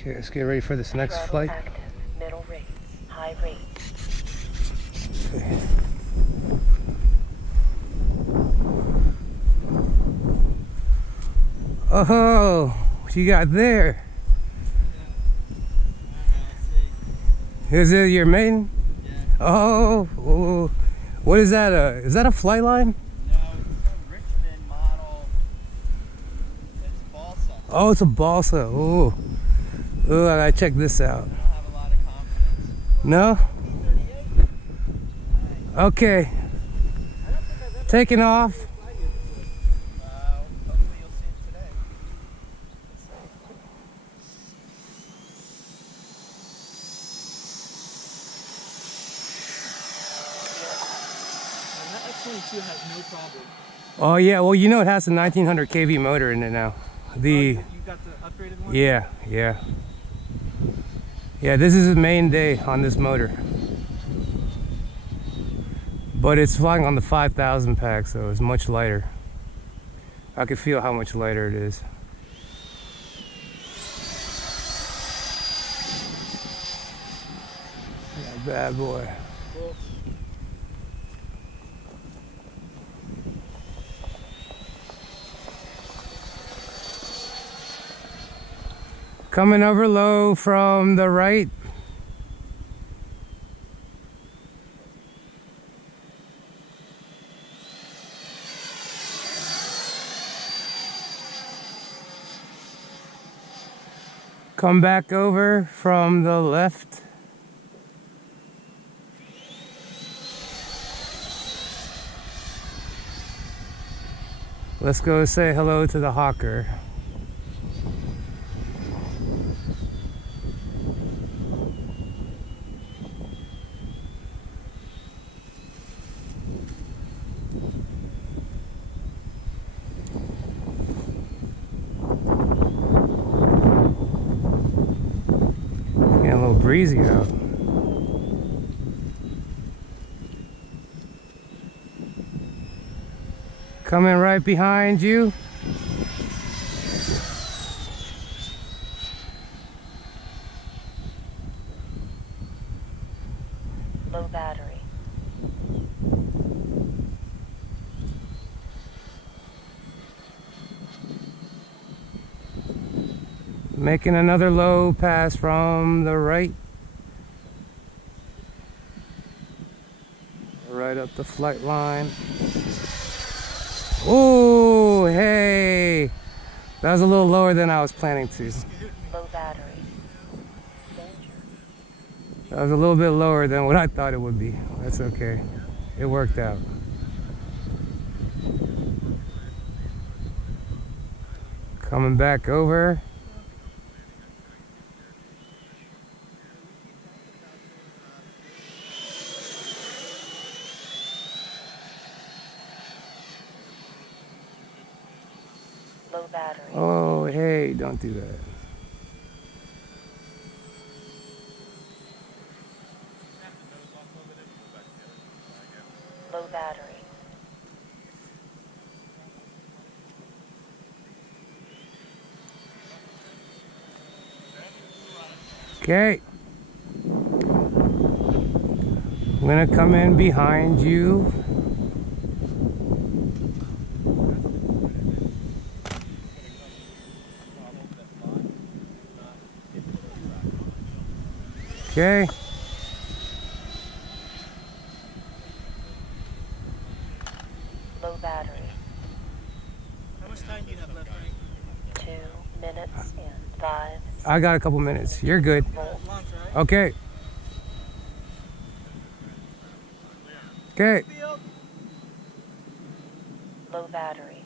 Okay, let's get ready for this next flight. Active, middle rates, high rates. Okay. Oh, what you got there? Is it your main? Yeah. Oh, what is that? Is that a flight line? No, it's a Richmond model. It's balsa. Oh, it's a balsa. Oh, I gotta check this out. I don't have a lot of confidence. No? Okay. Taking off. Hopefully you'll see it today. And that F-22 has no problem. Oh yeah, well you know it has a 1900 kV motor in it now. You got the upgraded one? Yeah, this is the main day on this motor. But it's flying on the 5000 pack, so it's much lighter. I can feel how much lighter it is. Yeah, bad boy. Cool. Coming over low from the right. Come back over from the left. Let's go say hello to the Hawker. Getting a little breezy out. Coming right behind you. Low battery. Making another low pass from the right. Right up the flight line. Oh, hey! That was a little lower than I was planning to. Low battery. Danger. That was a little bit lower than what I thought it would be. That's okay. It worked out. Coming back over. Low battery. Oh, hey, don't do that. Low battery. Okay. I'm gonna come in behind you. Okay. Low battery. How much time do you have left, Frank? 2 minutes and 5. I got a couple minutes. You're good. Lunch, right? Okay. Okay. Low battery.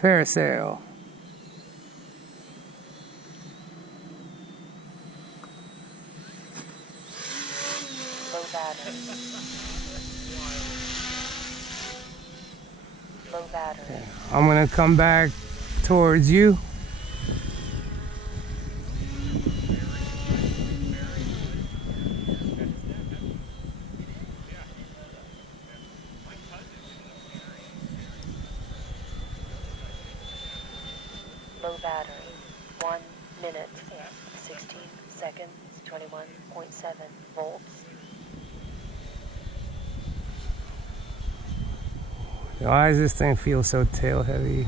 Parasail. Low battery. Low battery. I'm gonna come back towards you. Low battery. 1 minute and 16 seconds. 21.7 volts. Why does this thing feel so tail heavy?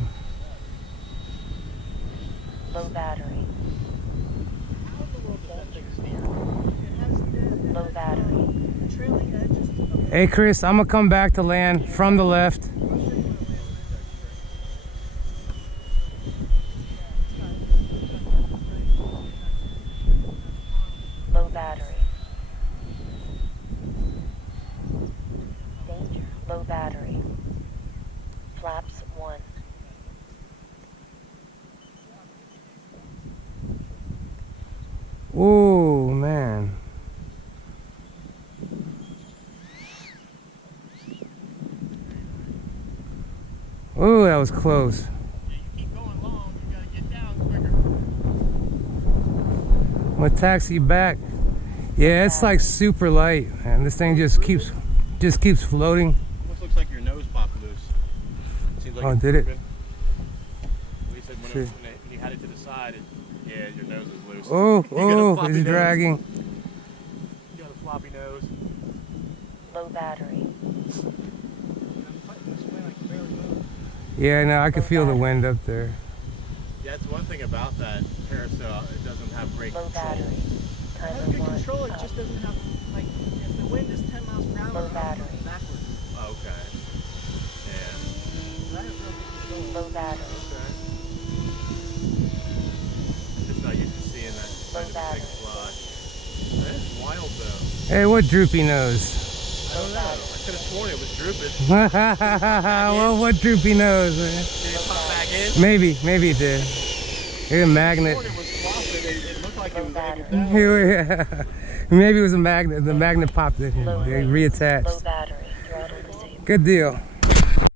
Low battery. Low battery. Trailing edge is okay. Hey Chris, I'm gonna come back to land from the left. Low battery. Danger. Low battery. Flaps 1. Ooh, man. Ooh, that was close. Yeah, you keep going long, you gotta get down quicker. I'm gonna taxi back. Yeah, it's like super light, and this thing just keeps floating. Almost looks like your nose popped loose. Seems like Oh, it's did it? drooping. Well, he said when Shit. when you had it to the side, yeah, your nose is loose. Oh, You got a oh, floppy it's nose. dragging. You got a floppy nose. Low battery. I'm fighting this wind, I can barely move. Yeah, no, I can feel the wind up there. Yeah, it's one thing about that carousel, it doesn't have great Low control. battery. It Timer has good 1. control, it up. just doesn't have, like, if the wind is 10 miles per hour, Low I'm battery. moving backwards. Oh, okay. Yeah. So I have real good control. Low battery. Okay. I'm just not used to seeing that kind of a big battery. fly. That's wild though. Hey, what droopy nose? I don't know. I could have sworn it was drooping. Well, what droopy nose, man? Did it pop back in? Maybe it did. Here's a I magnet. sworn it was flopping. It looked like it Low was battery. angled down. Maybe it was a magnet. The magnet popped it. Low They range. Low reattached. battery. Throttle disabled. Good deal.